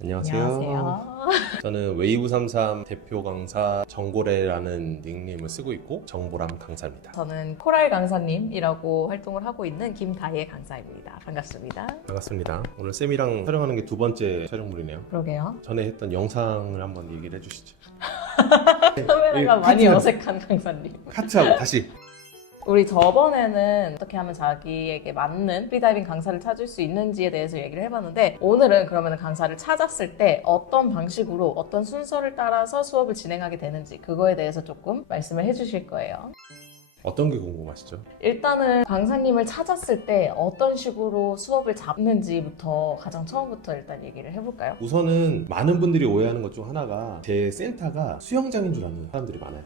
안녕하세요. 안녕하세요. 저는 웨이브 33 대표 강사 정고래라는 닉네임을 쓰고 있고 정보람 강사입니다. 저는 코랄 강사님이라고 활동을 하고 있는 김다혜 강사입니다. 반갑습니다. 반갑습니다. 오늘 쌤이랑 촬영하는 게 두 번째 촬영물이네요. 그러게요. 전에 했던 영상을 한번 얘기를 해주시죠. 카메라가 많이 카트하고. 어색한 강사님. 카트하고 다시. 우리 저번에는 어떻게 하면 자기에게 맞는 프리다이빙 강사를 찾을 수 있는지에 대해서 얘기를 해봤는데, 오늘은 그러면 강사를 찾았을 때 어떤 방식으로 어떤 순서를 따라서 수업을 진행하게 되는지 그거에 대해서 조금 말씀을 해주실 거예요. 어떤 게 궁금하시죠? 일단은 강사님을 찾았을 때 어떤 식으로 수업을 잡는지부터 가장 처음부터 일단 얘기를 해볼까요? 우선은 많은 분들이 오해하는 것 중 하나가 제 센터가 수영장인 줄 아는 사람들이 많아요.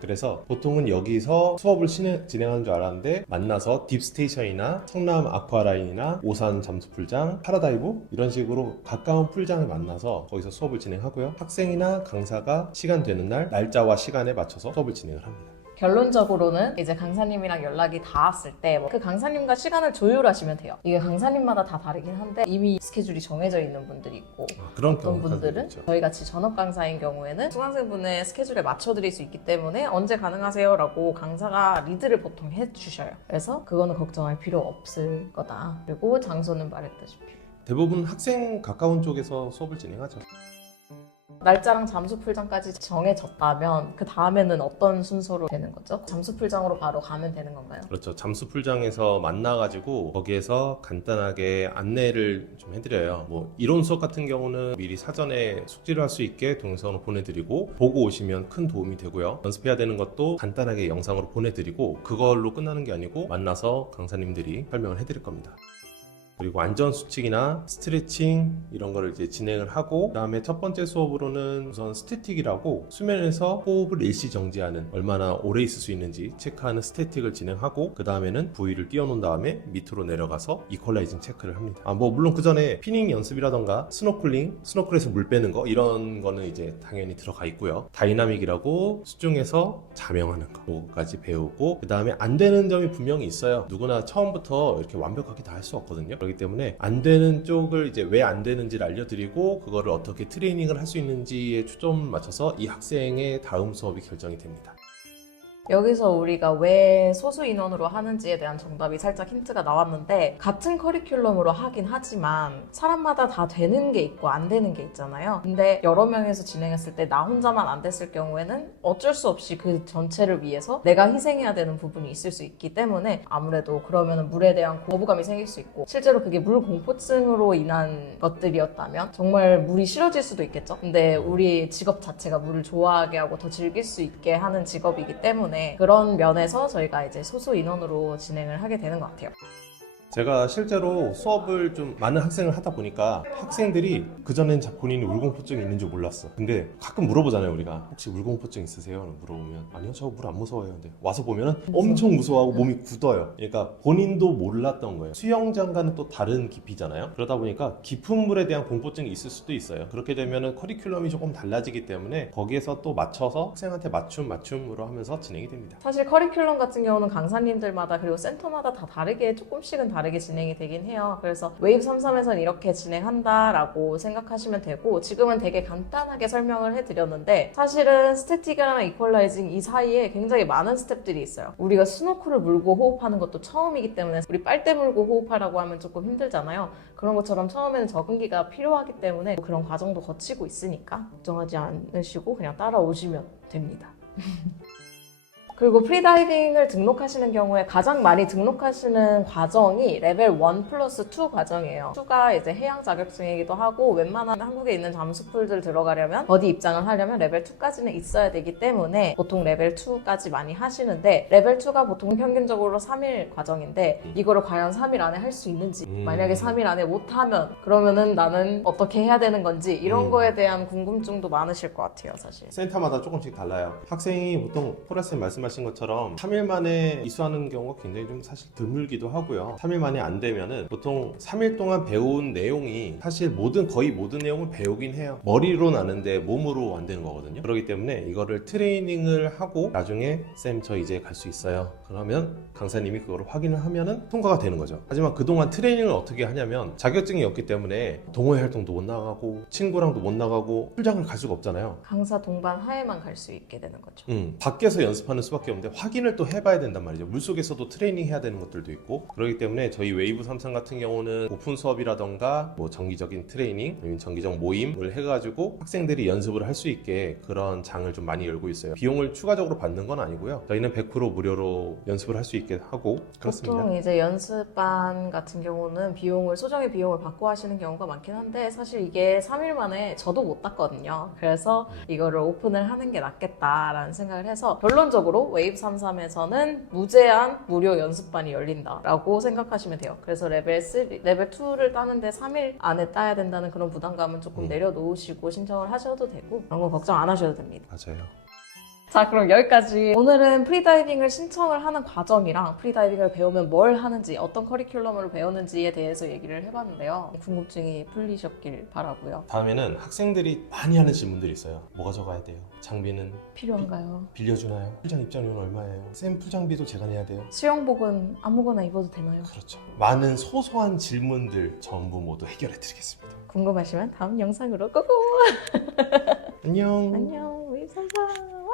그래서 보통은 여기서 수업을 진행하는 줄 알았는데 만나서 딥스테이션이나 성남 아쿠아라인이나 오산 잠수풀장, 파라다이브 이런 식으로 가까운 풀장을 만나서 거기서 수업을 진행하고요. 학생이나 강사가 시간 되는 날 날짜와 시간에 맞춰서 수업을 진행을 합니다. 결론적으로는 이제 강사님이랑 연락이 닿았을 때 그 강사님과 시간을 조율하시면 돼요. 이게 강사님마다 다 다르긴 한데 이미 스케줄이 정해져 있는 분들이 있고, 그런 어떤 경우가 분들은 있죠. 저희 같이 전업 강사인 경우에는 수강생분의 스케줄에 맞춰드릴 수 있기 때문에 언제 가능하세요? 라고 강사가 리드를 보통 해주셔요. 그래서 그거는 걱정할 필요 없을 거다. 그리고 장소는 말했다시피 대부분 학생 가까운 쪽에서 수업을 진행하죠. 날짜랑 잠수풀장까지 정해졌다면 그 다음에는 어떤 순서로 되는 거죠? 잠수풀장으로 바로 가면 되는 건가요? 그렇죠. 잠수풀장에서 만나가지고 거기에서 간단하게 안내를 좀 해드려요. 뭐 이론 수업 같은 경우는 미리 사전에 숙지를 할 수 있게 동영상으로 보내드리고 보고 오시면 큰 도움이 되고요. 연습해야 되는 것도 간단하게 영상으로 보내드리고 그걸로 끝나는 게 아니고 만나서 강사님들이 설명을 해드릴 겁니다. 그리고 안전수칙이나 스트레칭 이런 거를 이제 진행을 하고, 그 다음에 첫 번째 수업으로는 우선 스태틱이라고 수면에서 호흡을 일시 정지하는, 얼마나 오래 있을 수 있는지 체크하는 스태틱을 진행하고, 그 다음에는 부위를 띄워놓은 다음에 밑으로 내려가서 이퀄라이징 체크를 합니다. 뭐 물론 그 전에 피닝 연습이라던가 스노클링, 스노클에서 물 빼는 거 이런 거는 이제 당연히 들어가 있고요. 다이나믹이라고 수중에서 자명하는 거 그거까지 배우고, 그 다음에 안 되는 점이 분명히 있어요. 누구나 처음부터 이렇게 완벽하게 다 할 수 없거든요. 그렇기 때문에 안 되는 쪽을 이제 왜 안 되는지를 알려드리고 그거를 어떻게 트레이닝을 할 수 있는지에 초점을 맞춰서 이 학생의 다음 수업이 결정이 됩니다. 여기서 우리가 왜 소수 인원으로 하는지에 대한 정답이 살짝 힌트가 나왔는데, 같은 커리큘럼으로 하긴 하지만 사람마다 다 되는 게 있고 안 되는 게 있잖아요. 근데 여러 명에서 진행했을 때 나 혼자만 안 됐을 경우에는 어쩔 수 없이 그 전체를 위해서 내가 희생해야 되는 부분이 있을 수 있기 때문에 아무래도 그러면 물에 대한 거부감이 생길 수 있고, 실제로 그게 물 공포증으로 인한 것들이었다면 정말 물이 싫어질 수도 있겠죠. 근데 우리 직업 자체가 물을 좋아하게 하고 더 즐길 수 있게 하는 직업이기 때문에 그런 면에서 저희가 이제 소수 인원으로 진행을 하게 되는 것 같아요. 제가 실제로 수업을 좀 많은 학생을 하다 보니까 학생들이 그전엔 본인이 물공포증이 있는 줄 몰랐어. 근데 가끔 물어보잖아요, 우리가. 혹시 물공포증 있으세요? 물어보면 아니요, 저 물 안 무서워요. 근데 와서 보면은 엄청 무서워하고 몸이 굳어요. 그러니까 본인도 몰랐던 거예요. 수영장과는 또 다른 깊이잖아요. 그러다 보니까 깊은 물에 대한 공포증이 있을 수도 있어요. 그렇게 되면은 커리큘럼이 조금 달라지기 때문에 거기에서 또 맞춰서 학생한테 맞춤으로 하면서 진행이 됩니다. 사실 커리큘럼 같은 경우는 강사님들마다 그리고 센터마다 다 다르게 조금씩은 다르게 진행이 되긴 해요. 그래서 웨이브 33에서는 이렇게 진행한다라고 생각하시면 되고, 지금은 되게 간단하게 설명을 해드렸는데 사실은 스태틱이나 이퀄라이징 이 사이에 굉장히 많은 스텝들이 있어요. 우리가 스노클을 물고 호흡하는 것도 처음이기 때문에 우리 빨대 물고 호흡하라고 하면 조금 힘들잖아요. 그런 것처럼 처음에는 적응기가 필요하기 때문에 그런 과정도 거치고 있으니까 걱정하지 않으시고 그냥 따라오시면 됩니다. 그리고 프리다이빙을 등록하시는 경우에 가장 많이 등록하시는 과정이 레벨 1 플러스 2 과정이에요. 2가 이제 해양 자격증이기도 하고, 웬만한 한국에 있는 잠수풀들 들어가려면 버디 입장을 하려면 레벨 2까지는 있어야 되기 때문에 보통 레벨 2까지 많이 하시는데, 레벨 2가 보통 평균적으로 3일 과정인데 이거를 과연 3일 안에 할 수 있는지, 만약에 3일 안에 못하면 그러면은 나는 어떻게 해야 되는 건지 이런 거에 대한 궁금증도 많으실 것 같아요. 사실 센터마다 조금씩 달라요. 학생이 보통 코라쌤 말씀 말씀하신 것처럼 3일 만에 이수하는 경우가 굉장히 좀 사실 드물기도 하고요. 3일 만에 안 되면은 보통 3일 동안 배운 내용이 사실 거의 모든 내용을 배우긴 해요. 머리로는 아는데 몸으로 안 되는 거거든요. 그렇기 때문에 이거를 트레이닝을 하고 나중에 쌤 저 이제 갈 수 있어요. 그러면 강사님이 그거를 확인을 하면은 통과가 되는 거죠. 하지만 그동안 트레이닝을 어떻게 하냐면 자격증이 없기 때문에 동호회 활동도 못 나가고 친구랑도 못 나가고 출장을 갈 수가 없잖아요. 강사 동반 하에만 갈 수 있게 되는 거죠. 밖에서 연습하는 수밖에 없는데 확인을 또 해봐야 된단 말이죠. 물속에서도 트레이닝 해야 되는 것들도 있고 그렇기 때문에 저희 웨이브 33 같은 경우는 오픈 수업이라던가 뭐 정기적인 트레이닝 아니면 정기적 모임을 해가지고 학생들이 연습을 할 수 있게 그런 장을 좀 많이 열고 있어요. 비용을 추가적으로 받는 건 아니고요. 저희는 100% 무료로 연습을 할 수 있게 하고 그렇습니다. 보통 이제 연습반 같은 경우는 소정의 비용을 받고 하시는 경우가 많긴 한데 사실 이게 3일 만에 저도 못 땄거든요. 그래서 이거를 오픈을 하는 게 낫겠다라는 생각을 해서 결론적으로 웨이브 33에서는 무제한 무료 연습반이 열린다라고 생각하시면 돼요. 그래서 레벨 2를 따는데 3일 안에 따야 된다는 그런 부담감은 조금 내려놓으시고 신청을 하셔도 되고 그런 거 걱정 안 하셔도 됩니다. 맞아요. 자, 그럼 여기까지 오늘은 프리다이빙을 신청을 하는 과정이랑 프리다이빙을 배우면 뭘 하는지 어떤 커리큘럼으로 배우는지에 대해서 얘기를 해봤는데요. 궁금증이 풀리셨길 바라고요. 다음에는 학생들이 많이 하는 질문들이 있어요. 뭐가 적어야 돼요? 장비는 필요한가요? 빌려주나요? 풀장 입장료는 얼마예요? 쌤 풀장비도 제가 내야 돼요? 수영복은 아무거나 입어도 되나요? 그렇죠. 많은 소소한 질문들 전부 모두 해결해 드리겠습니다. 궁금하시면 다음 영상으로 고고! 안녕. 안녕, 웨이브 33! 와!